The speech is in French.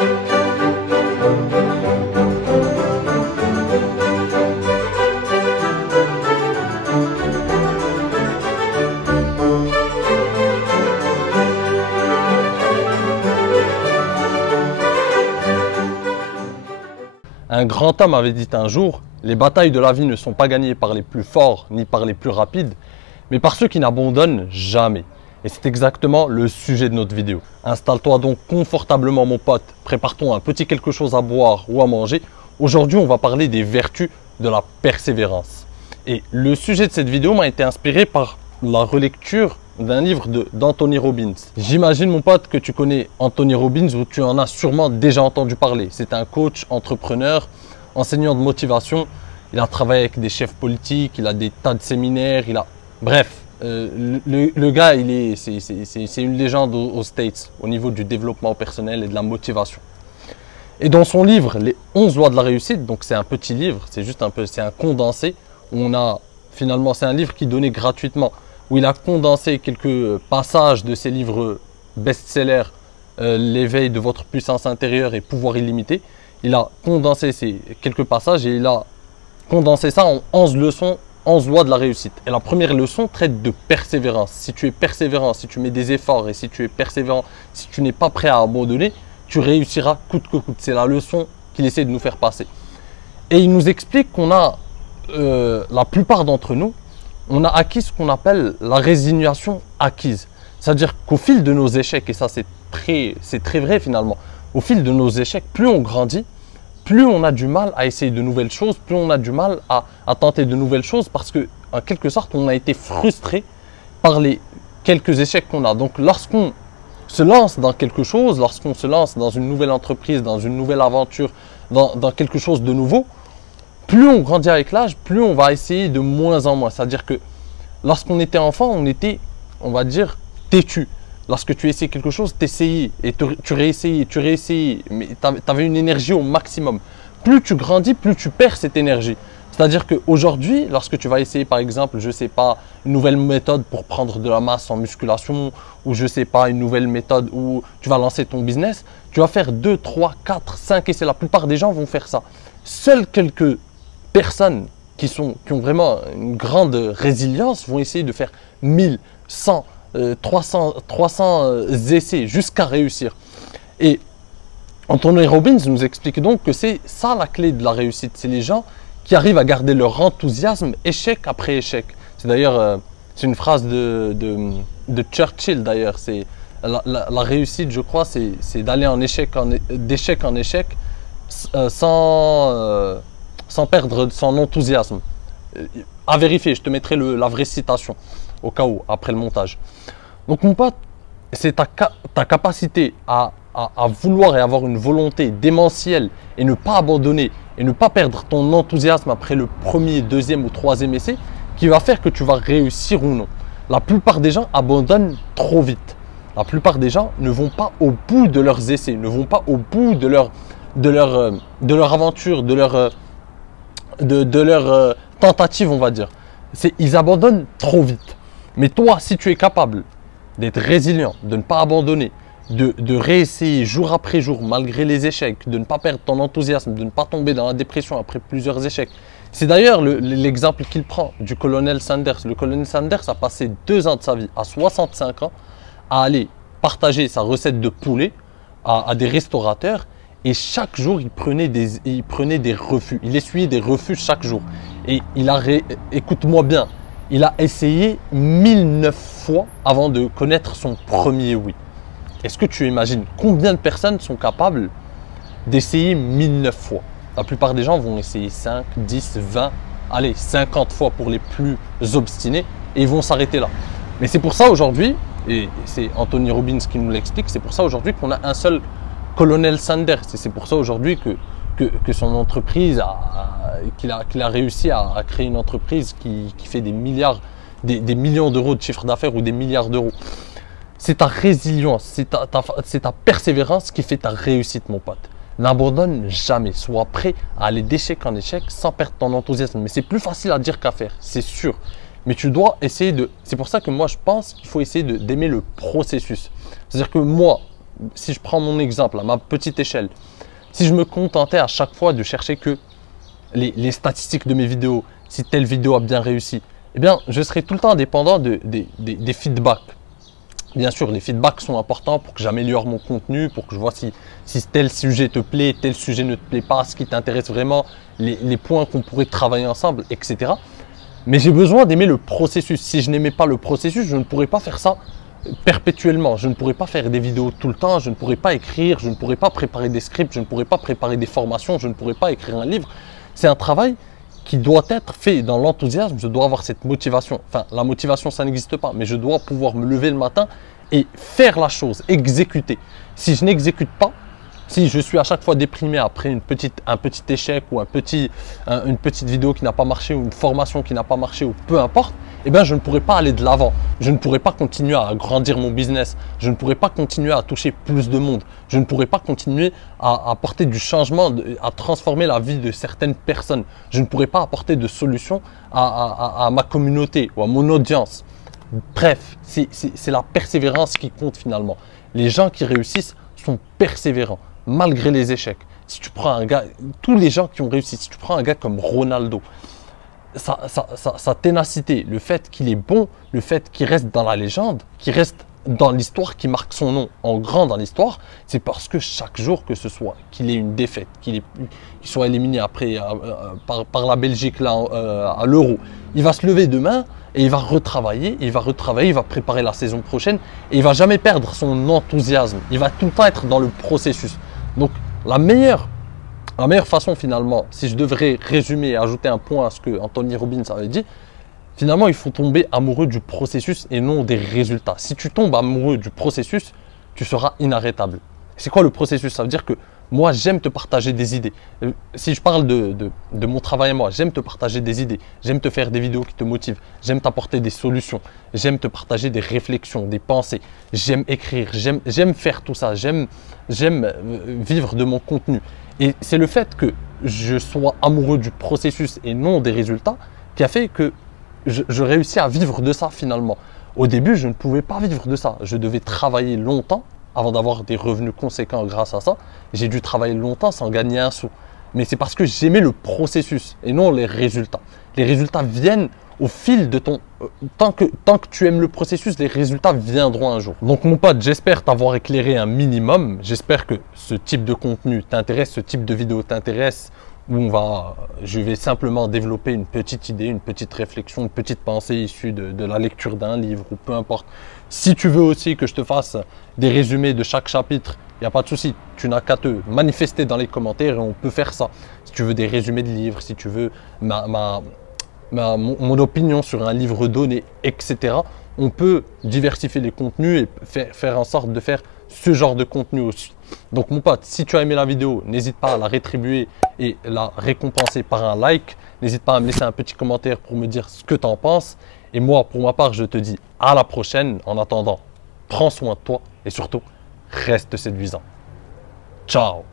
Un grand homme avait dit un jour, les batailles de la vie ne sont pas gagnées par les plus forts ni par les plus rapides, mais par ceux qui n'abandonnent jamais. Et c'est exactement le sujet de notre vidéo. Installe-toi donc confortablement mon pote, prépare-toi un petit quelque chose à boire ou à manger. Aujourd'hui on va parler des vertus de la persévérance. Et le sujet de cette vidéo m'a été inspiré par la relecture d'un livre d'Anthony Robbins. J'imagine mon pote que tu connais Anthony Robbins ou tu en as sûrement déjà entendu parler. C'est un coach, entrepreneur, enseignant de motivation. Il a travaillé avec des chefs politiques, il a des tas de séminaires, Bref, le gars, c'est une légende aux States au niveau du développement personnel et de la motivation. Et dans son livre, Les 11 lois de la réussite, donc c'est un petit livre, c'est un condensé, où finalement c'est un livre qui est donné gratuitement, où il a condensé quelques passages de ses livres best-sellers, L'éveil de votre puissance intérieure et Pouvoir illimité. Il a condensé ces quelques passages et il a condensé ça en 11 leçons, 11 lois de la réussite. Et la première leçon traite de persévérance. Si tu es persévérant, si tu mets des efforts et si tu es persévérant, si tu n'es pas prêt à abandonner, tu réussiras coûte que coûte. C'est la leçon qu'il essaie de nous faire passer. Et il nous explique qu'on a, la plupart d'entre nous, on a acquis ce qu'on appelle la résignation acquise. C'est-à-dire qu'au fil de nos échecs, et ça c'est très vrai finalement, au fil de nos échecs, plus on grandit, plus on a du mal à essayer de nouvelles choses, plus on a du mal à tenter de nouvelles choses parce que, en quelque sorte, on a été frustré par les quelques échecs qu'on a. Donc lorsqu'on se lance dans quelque chose, lorsqu'on se lance dans une nouvelle entreprise, dans une nouvelle aventure, dans quelque chose de nouveau, plus on grandit avec l'âge, plus on va essayer de moins en moins. C'est-à-dire que lorsqu'on était enfant, on était, on va dire, têtu. Lorsque tu essayais quelque chose, tu essayais et tu réessayais, mais tu avais une énergie au maximum. Plus tu grandis, plus tu perds cette énergie. C'est-à-dire qu'aujourd'hui, lorsque tu vas essayer par exemple, je ne sais pas, une nouvelle méthode pour prendre de la masse en musculation, ou je ne sais pas, une nouvelle méthode où tu vas lancer ton business, tu vas faire 2, 3, 4, 5 essais. La plupart des gens vont faire ça. Seuls quelques personnes qui ont vraiment une grande résilience vont essayer de faire 1000, 100, 300 essais jusqu'à réussir. Et Anthony Robbins nous explique donc que c'est ça la clé de la réussite. C'est les gens qui arrivent à garder leur enthousiasme échec après échec. C'est d'ailleurs c'est une phrase de Churchill d'ailleurs. C'est la réussite, je crois, c'est d'aller d'échec en échec sans perdre son enthousiasme. À vérifier, je te mettrai la vraie citation au cas où, après le montage. Donc mon pote, c'est ta capacité à vouloir et avoir une volonté démentielle et ne pas abandonner et ne pas perdre ton enthousiasme après le premier, deuxième ou troisième essai qui va faire que tu vas réussir ou non. La plupart des gens abandonnent trop vite. La plupart des gens ne vont pas au bout de leurs essais, ne vont pas au bout de leur aventure, de leur tentative, on va dire. Ils abandonnent trop vite. Mais toi, si tu es capable d'être résilient, de ne pas abandonner, de réessayer jour après jour, malgré les échecs, de ne pas perdre ton enthousiasme, de ne pas tomber dans la dépression après plusieurs échecs. C'est d'ailleurs l'exemple qu'il prend du colonel Sanders. Le colonel Sanders a passé 2 ans de sa vie, à 65 ans, à aller partager sa recette de poulet à des restaurateurs. Et chaque jour, il prenait des refus. Il essuyait des refus chaque jour. Et écoute-moi bien, il a essayé 1009 fois avant de connaître son premier oui. Est-ce que tu imagines combien de personnes sont capables d'essayer 1009 fois? La plupart des gens vont essayer 5, 10, 20, allez, 50 fois pour les plus obstinés et ils vont s'arrêter là. Mais c'est pour ça aujourd'hui, et c'est Anthony Robbins qui nous l'explique, c'est pour ça aujourd'hui qu'on a un seul colonel Sanders. Et c'est pour ça aujourd'hui que son entreprise, qu'il a réussi à créer une entreprise qui fait des millions d'euros de chiffre d'affaires ou des milliards d'euros. C'est ta résilience, c'est ta persévérance qui fait ta réussite, mon pote. N'abandonne jamais, sois prêt à aller d'échec en échec sans perdre ton enthousiasme. Mais c'est plus facile à dire qu'à faire, c'est sûr. Mais tu dois essayer de... C'est pour ça que moi je pense qu'il faut essayer d'aimer le processus. C'est-à-dire que moi, si je prends mon exemple à ma petite échelle, si je me contentais à chaque fois de chercher que les statistiques de mes vidéos, si telle vidéo a bien réussi, eh bien, je serais tout le temps dépendant des feedbacks. Bien sûr, les feedbacks sont importants pour que j'améliore mon contenu, pour que je vois si tel sujet te plaît, tel sujet ne te plaît pas, ce qui t'intéresse vraiment, les points qu'on pourrait travailler ensemble, etc. Mais j'ai besoin d'aimer le processus. Si je n'aimais pas le processus, je ne pourrais pas faire ça perpétuellement. Je ne pourrais pas faire des vidéos tout le temps, je ne pourrais pas écrire, je ne pourrais pas préparer des scripts, je ne pourrais pas préparer des formations, je ne pourrais pas écrire un livre. C'est un travail qui doit être fait dans l'enthousiasme, je dois avoir cette motivation. Enfin, la motivation, ça n'existe pas, mais je dois pouvoir me lever le matin et faire la chose, exécuter. Si je n'exécute pas, si je suis à chaque fois déprimé après un petit échec ou une petite vidéo qui n'a pas marché ou une formation qui n'a pas marché ou peu importe, eh bien, je ne pourrai pas aller de l'avant. Je ne pourrai pas continuer à agrandir mon business. Je ne pourrai pas continuer à toucher plus de monde. Je ne pourrai pas continuer à apporter du changement, à transformer la vie de certaines personnes. Je ne pourrai pas apporter de solutions à ma communauté ou à mon audience. Bref, c'est la persévérance qui compte finalement. Les gens qui réussissent sont persévérants malgré les échecs. Si tu prends un gars, tous les gens qui ont réussi, si tu prends un gars comme Ronaldo, sa ténacité, le fait qu'il est bon, le fait qu'il reste dans la légende, qu'il reste dans l'histoire, qu'il marque son nom en grand dans l'histoire, c'est parce que chaque jour, que ce soit qu'il ait une défaite, qu'il soit éliminé après par la Belgique là, à l'Euro, il va se lever demain et il va retravailler, il va préparer la saison prochaine et il va jamais perdre son enthousiasme. Il va tout le temps être dans le processus. Donc la meilleure façon finalement, si je devrais résumer et ajouter un point à ce que Anthony Robbins avait dit, finalement il faut tomber amoureux du processus et non des résultats. Si tu tombes amoureux du processus, tu seras inarrêtable. C'est quoi le processus? Ça veut dire que moi j'aime te partager des idées. Si je parle de mon travail à moi, j'aime te partager des idées, j'aime te faire des vidéos qui te motivent, j'aime t'apporter des solutions, j'aime te partager des réflexions, des pensées, j'aime écrire, j'aime faire tout ça, j'aime vivre de mon contenu. Et c'est le fait que je sois amoureux du processus et non des résultats qui a fait que je réussis à vivre de ça finalement. Au début, je ne pouvais pas vivre de ça. Je devais travailler longtemps avant d'avoir des revenus conséquents grâce à ça. J'ai dû travailler longtemps sans gagner un sou. Mais c'est parce que j'aimais le processus et non les résultats. Les résultats viennent au fil de ton… Tant que tu aimes le processus, les résultats viendront un jour. Donc mon pote, j'espère t'avoir éclairé un minimum. J'espère que ce type de contenu t'intéresse, ce type de vidéo t'intéresse, où je vais simplement développer une petite idée, une petite réflexion, une petite pensée issue de la lecture d'un livre ou peu importe. Si tu veux aussi que je te fasse des résumés de chaque chapitre, il n'y a pas de souci, tu n'as qu'à te manifester dans les commentaires et on peut faire ça. Si tu veux des résumés de livres, si tu veux mon opinion sur un livre donné, etc. On peut diversifier les contenus et faire en sorte de faire ce genre de contenu aussi. Donc mon pote, si tu as aimé la vidéo, n'hésite pas à la rétribuer et la récompenser par un like. N'hésite pas à me laisser un petit commentaire pour me dire ce que tu en penses. Et moi, pour ma part, je te dis à la prochaine. En attendant, prends soin de toi et surtout, reste séduisant. Ciao!